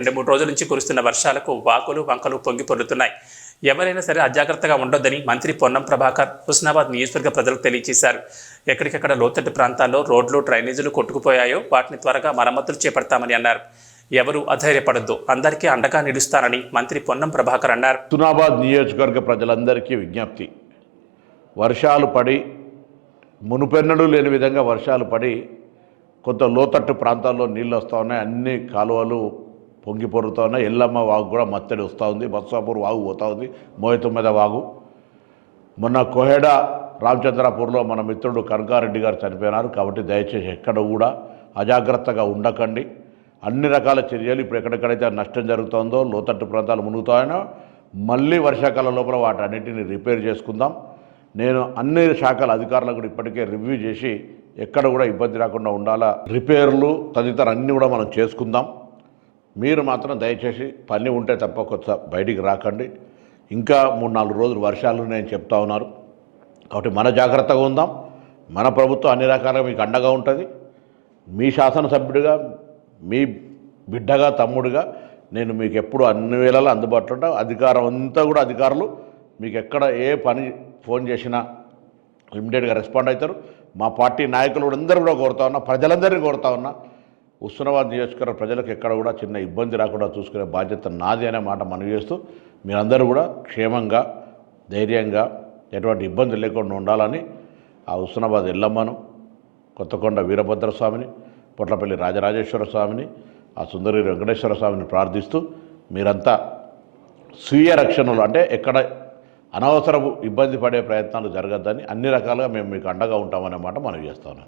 రెండు మూడు రోజుల నుంచి కురుస్తున్న వర్షాలకు వాకులు వంకలు పొంగి పొర్లుతున్నాయి. ఎవరైనా సరే అజాగ్రత్తగా ఉండొద్దని మంత్రి పొన్నం ప్రభాకర్ హుస్నాబాద్ నియోజకవర్గ ప్రజలకు తెలియజేశారు. ఎక్కడికెక్కడ లోతట్టు ప్రాంతాల్లో రోడ్లు డ్రైనేజీలు కొట్టుకుపోయాయో వాటిని త్వరగా మరమ్మతులు చేపడతామని అన్నారు. ఎవరు అధైర్యపడద్దు అందరికీ అండగా నిలుస్తానని మంత్రి పొన్నం ప్రభాకర్ అన్నారు. హుస్నాబాద్ నియోజకవర్గ ప్రజలందరికీ విజ్ఞప్తి. వర్షాలు పడి మునుపెన్నడూ లేని విధంగా వర్షాలు పడి కొంత లోతట్టు ప్రాంతాల్లో నీళ్ళు వస్తూ ఉన్నాయి. అన్ని కాలువలు పొంగి పొరుతూ ఎల్లమ్మ వాగు కూడా మత్తడి వస్తూ ఉంది బత్సాపూర్ వాగు పోతూ ఉంది మోయతొమ్మిద వాగు. మొన్న కోహెడ రామచంద్రాపూర్లో మన మిత్రుడు కనకారెడ్డి గారు చనిపోయినారు కాబట్టి దయచేసి ఎక్కడ కూడా అజాగ్రత్తగా ఉండకండి. అన్ని రకాల చర్యలు ఇప్పుడు ఎక్కడెక్కడైతే నష్టం జరుగుతుందో లోతట్టు ప్రాంతాలు మునుగుతాయనో మళ్ళీ వర్షాకాలం లోపల వాటన్నిటిని రిపేర్ చేసుకుందాం. నేను అన్ని శాఖల అధికారులకు కూడా ఇప్పటికే రివ్యూ చేసి ఎక్కడ కూడా ఇబ్బంది రాకుండా ఉండాలా రిపేర్లు తదితర అన్నీ కూడా మనం చేసుకుందాం. మీరు మాత్రం దయచేసి పని ఉంటే తప్ప కొత్త బయటికి రాకండి. ఇంకా మూడు నాలుగు రోజులు వర్షాలు నేను చెప్తా ఉన్నారు. కాబట్టి మన జాగ్రత్తగా ఉందాం. మన ప్రభుత్వం అన్ని రకాలుగా మీకు అండగా ఉంటుంది. మీ శాసనసభ్యుడిగా మీ బిడ్డగా తమ్ముడిగా నేను మీకు ఎప్పుడు అన్ని వేళలా అందుబాటులో ఉంటా. అధికారం అంతా కూడా అధికారులు మీకు ఎక్కడ ఏ పని ఫోన్ చేసినా ఇమ్మీడియట్గా రెస్పాండ్ అవుతారు. మా పార్టీ నాయకులు కూడా అందరూ కూడా కోరుతా ఉన్నా ప్రజలందరినీ కోరుతా ఉన్నా ఉస్మానాబాద్ నియోజకవర్గ ప్రజలకు ఎక్కడ కూడా చిన్న ఇబ్బంది రాకుండా చూసుకునే బాధ్యత నాది అనే మాట మనవి చేస్తూ మీరందరూ కూడా క్షేమంగా ధైర్యంగా ఎటువంటి ఇబ్బంది లేకుండా ఉండాలని ఆ హుస్నాబాద్ ఎల్లమ్మను కొత్తకొండ వీరభద్ర స్వామిని పొట్లపల్లి రాజరాజేశ్వర స్వామిని ఆ సుందరి వెంకటేశ్వర స్వామిని ప్రార్థిస్తూ మీరంతా స్వీయ రక్షణలు అంటే ఎక్కడ అనవసరపు ఇబ్బంది పడే ప్రయత్నాలు జరగద్దని అన్ని రకాలుగా మేము మీకు అండగా ఉంటామనే మాట మనం చేస్తాను